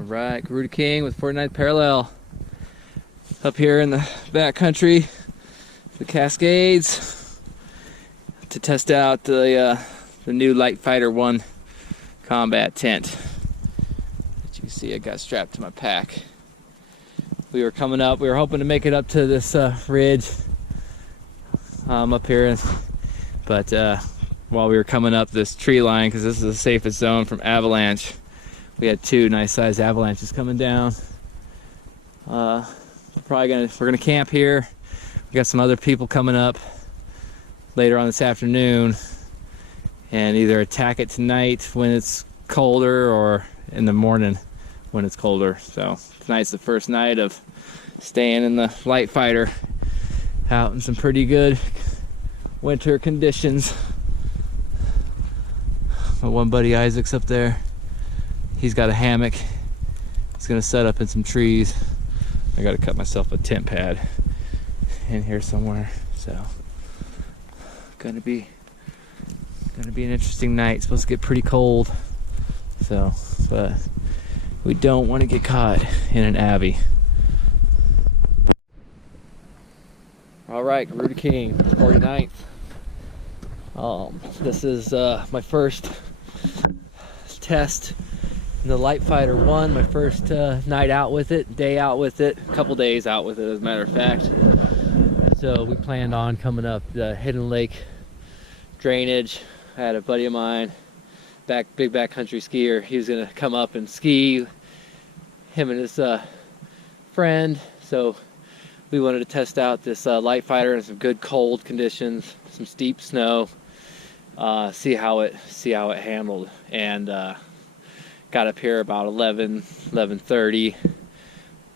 Alright, Garuda King with 49th Parallel. Up here in the back country, the Cascades, to test out the new litefighter1 combat tent. As you can see, I got strapped to my pack. We were coming up, we were hoping to make it up to this ridge up here, but while we were coming up this tree line, because this is the safest zone from avalanche, we had two nice sized avalanches coming down. We're gonna camp here. We got some other people coming up later on this afternoon and either attack it tonight when it's colder or in the morning when it's colder. So tonight's the first night of staying in the light fighter out in some pretty good winter conditions. My one buddy Isaac's up there. He's got a hammock. He's gonna set up in some trees. I gotta cut myself a tent pad in here somewhere. So gonna be an interesting night. It's supposed to get pretty cold. So, but we don't want to get caught in an avy. All right, Garuda King, 49th. This is my first test in the litefighter1, my first night out with it, day out with it, a couple days out with it as a matter of fact. So we planned on coming up the Hidden Lake drainage. I had a buddy of mine, big backcountry skier. He was gonna come up and ski, him and his friend. So we wanted to test out this light fighter in some good cold conditions, some steep snow, see how it handled. And got up here about 11:30,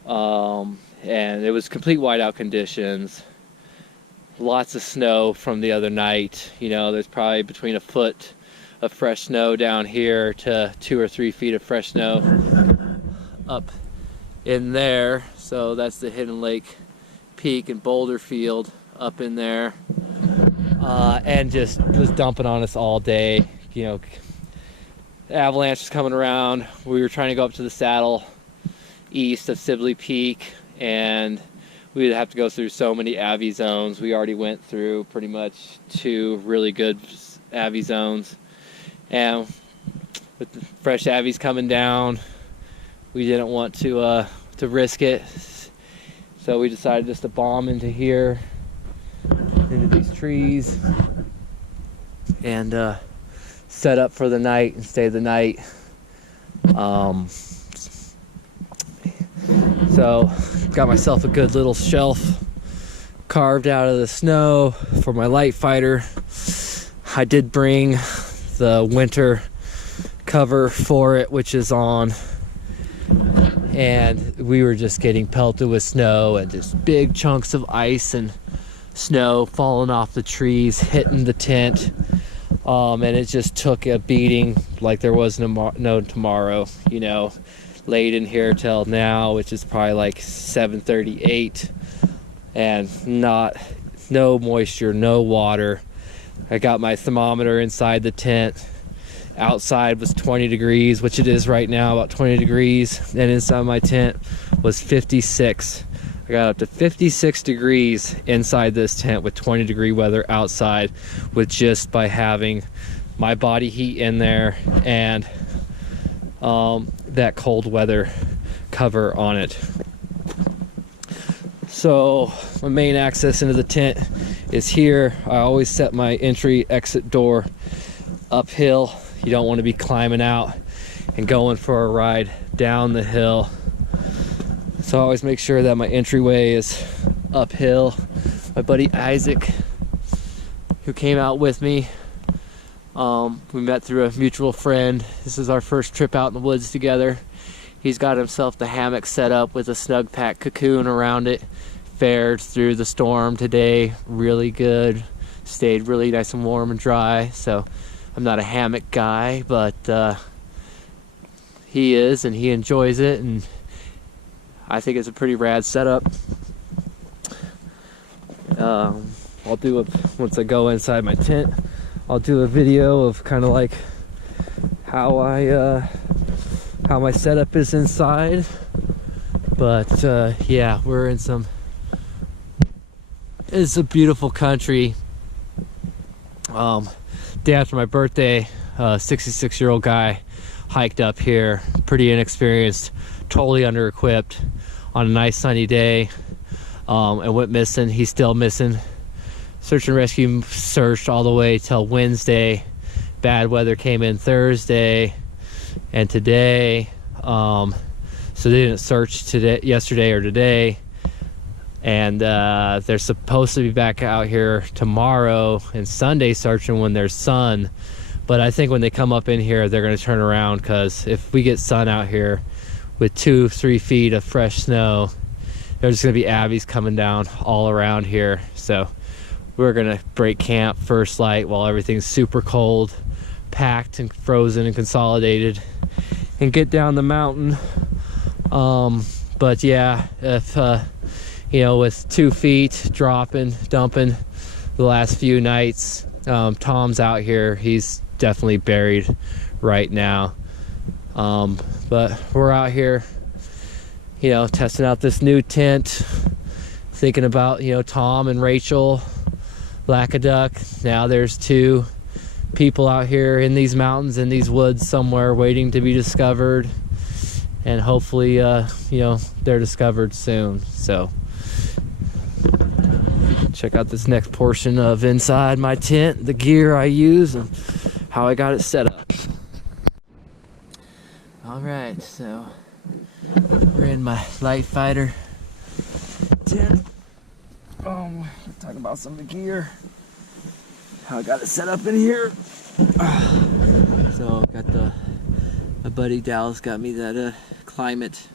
and it was complete whiteout conditions. Lots of snow from the other night. You know, there's probably between a foot of fresh snow down here to 2 or 3 feet of fresh snow up in there. So that's the Hidden Lake Peak and Boulder Field up in there, and just was dumping on us all day. You know, the avalanche was coming around. We were trying to go up to the saddle east of Sibley Peak, and we'd have to go through so many avy zones. We already went through pretty much 2 really good avy zones, and with the fresh avies coming down, we didn't want to risk it. So we decided just to bomb into here, into these trees, and set up for the night and stay the night. So got myself a good little shelf carved out of the snow for my light fighter. I did bring the winter cover for it, which is on, and we were just getting pelted with snow and just big chunks of ice and snow falling off the trees, hitting the tent, and it just took a beating like there was no tomorrow. You know, laid in here till now, which is probably like 7:38, and no moisture, no water. I got my thermometer inside the tent. Outside was 20 degrees, which it is right now, about 20 degrees, and inside my tent was 56. I got up to 56 degrees inside this tent with 20-degree weather outside, with just by having my body heat in there and that cold weather cover on it. So my main access into the tent is here. I always set my entry exit door uphill. You don't want to be climbing out and going for a ride down the hill. So I always make sure that my entryway is uphill. My buddy Isaac, who came out with me, we met through a mutual friend. This is our first trip out in the woods together. He's got himself the hammock set up with a snug pack cocoon around it. Fared through the storm today really good. Stayed really nice and warm and dry. So I'm not a hammock guy, but he is, and he enjoys it, and I think it's a pretty rad setup. I'll do it once I go inside my tent. I'll do a video of kind of like how I how my setup is inside. But yeah, we're in some, it's a beautiful country. Day after my birthday, a 66-year-old guy hiked up here, pretty inexperienced, totally under-equipped, on a nice sunny day, and went missing. He's still missing. Search and rescue searched all the way till Wednesday. Bad weather came in Thursday and today, so they didn't search today, yesterday or today. And they're supposed to be back out here tomorrow and Sunday searching when there's sun. But I think when they come up in here, they're going to turn around, because if we get sun out here with 2-3 feet of fresh snow, there's going to be avies coming down all around here. So we're going to break camp first light while everything's super cold, packed and frozen and consolidated, and get down the mountain. But yeah, if you know, with 2 feet dropping, dumping the last few nights, Tom's out here. He's definitely buried right now. But we're out here, you know, testing out this new tent, thinking about, you know, Tom and Rachel Lackaduck. Now there's 2 people out here in these mountains, in these woods somewhere, waiting to be discovered, and hopefully you know, they're discovered soon. So check out this next portion of inside my tent, the gear I use and how I got it set up. All right, so we're in my light fighter tent. Talk about some of the gear, how I got it set up in here. So got my buddy Dallas got me that climate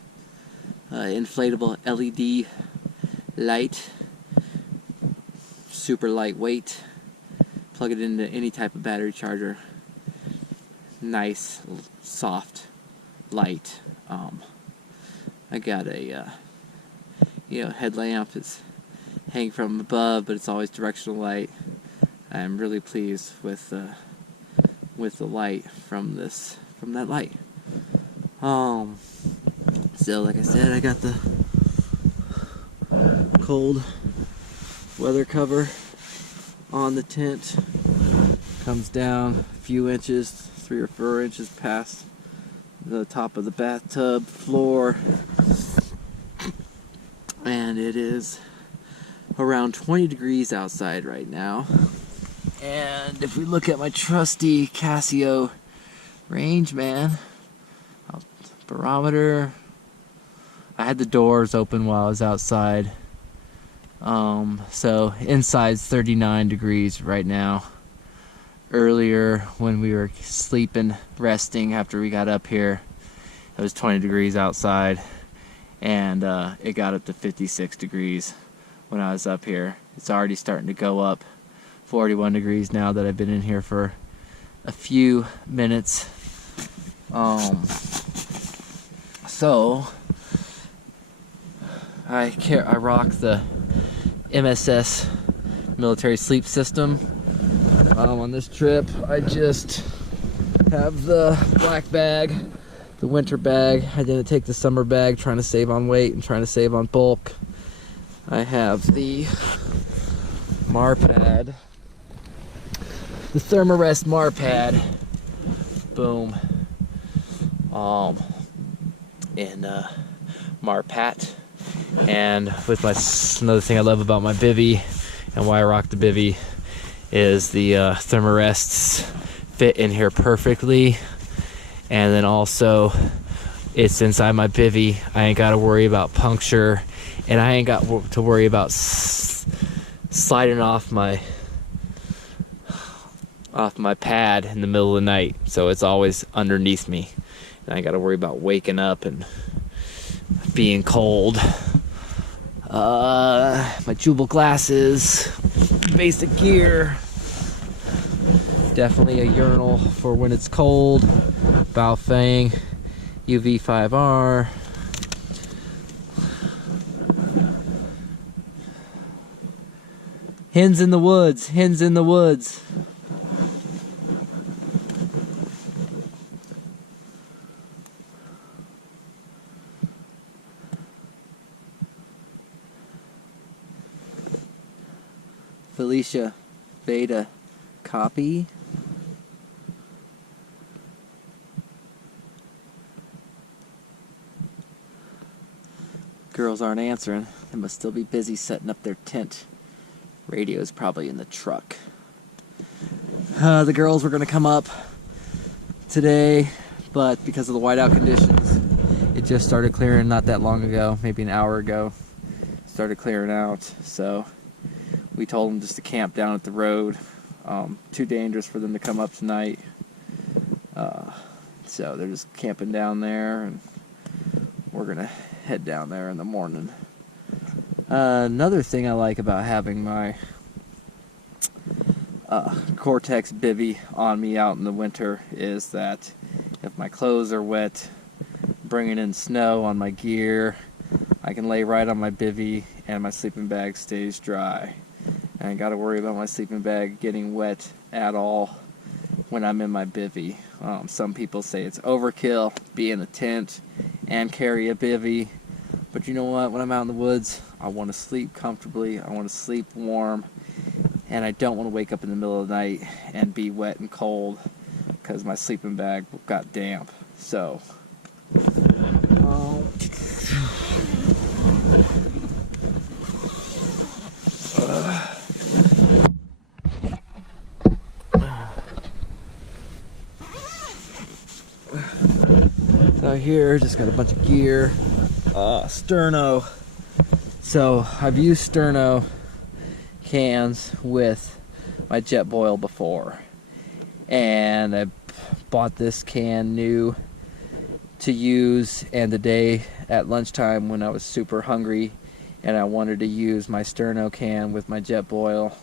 inflatable LED light, super lightweight. Plug it into any type of battery charger. Nice, soft light. I got a you know, headlamp. It's hanging from above, but it's always directional light. I'm really pleased with the light from that light. So like I said, I got the cold weather cover on the tent. Comes down a few inches, 3 or 4 inches past the top of the bathtub floor, and it is around 20 degrees outside right now. And if we look at my trusty Casio range, man, barometer, I had the doors open while I was outside, so inside's 39 degrees right now. Earlier when we were sleeping, resting after we got up here, it was 20 degrees outside, and it got up to 56 degrees when I was up here. It's already starting to go up 41 degrees now that I've been in here for a few minutes. So I rock the MSS military sleep system. On this trip, I just have the black bag, the winter bag. I didn't take the summer bag, trying to save on weight and trying to save on bulk. I have the Marpad, the Thermarest Marpad, boom, in Marpat. And with another thing I love about my bivy and why I rock the bivy is the Thermarests fit in here perfectly. And then also it's inside my bivy. I ain't got to worry about puncture, and I ain't got to worry about sliding off my pad in the middle of the night. So it's always underneath me, and I ain't got to worry about waking up and being cold. My Jubal glasses, basic gear, definitely a urinal for when it's cold, Baofeng UV5R, hens in the woods, hens in the woods. Felicia, Beta, copy. Girls aren't answering. They must still be busy setting up their tent. Radio's probably in the truck. The girls were going to come up today, but because of the whiteout conditions, it just started clearing not that long ago, maybe an hour ago. Started clearing out, so we told them just to camp down at the road. Too dangerous for them to come up tonight. So they're just camping down there, and we're going to head down there in the morning. Another thing I like about having my Cortex bivvy on me out in the winter is that if my clothes are wet, bringing in snow on my gear, I can lay right on my bivvy and my sleeping bag stays dry. And I got to worry about my sleeping bag getting wet at all when I'm in my bivvy. Some people say it's overkill, be in a tent and carry a bivvy. But you know what? When I'm out in the woods, I want to sleep comfortably, I want to sleep warm, and I don't want to wake up in the middle of the night and be wet and cold because my sleeping bag got damp. So, so here, just got a bunch of gear. Sterno. So I've used Sterno cans with my Jetboil before, and I bought this can new to use, and today at lunchtime when I was super hungry and I wanted to use my Sterno can with my Jetboil,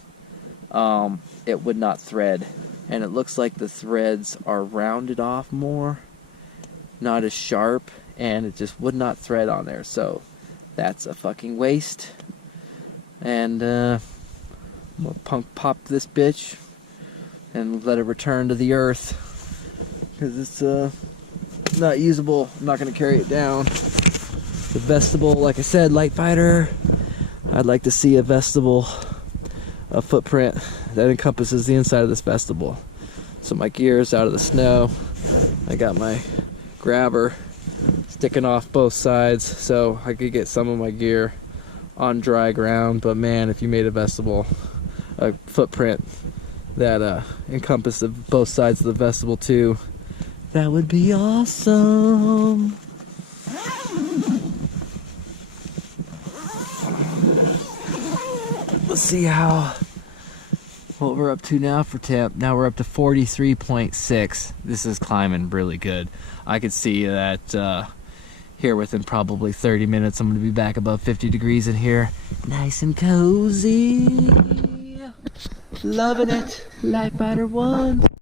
it would not thread, and it looks like the threads are rounded off more, not as sharp, and it just would not thread on there. So that's a fucking waste. And I'm gonna pop this bitch and let it return to the earth because it's not usable. I'm not gonna carry it down. The vestibule, like I said, light fighter, I'd like to see a vestibule, a footprint that encompasses the inside of this vestibule. So my gear is out of the snow. I got my grabber sticking off both sides so I could get some of my gear on dry ground. But man, if you made a vestibule, a footprint that encompassed both sides of the vestibule too, that would be awesome. Let's see what we're up to now for temp. Now we're up to 43.6. This is climbing really good. I could see that here within probably 30 minutes I'm going to be back above 50 degrees in here. Nice and cozy. Loving it. Litefighter1.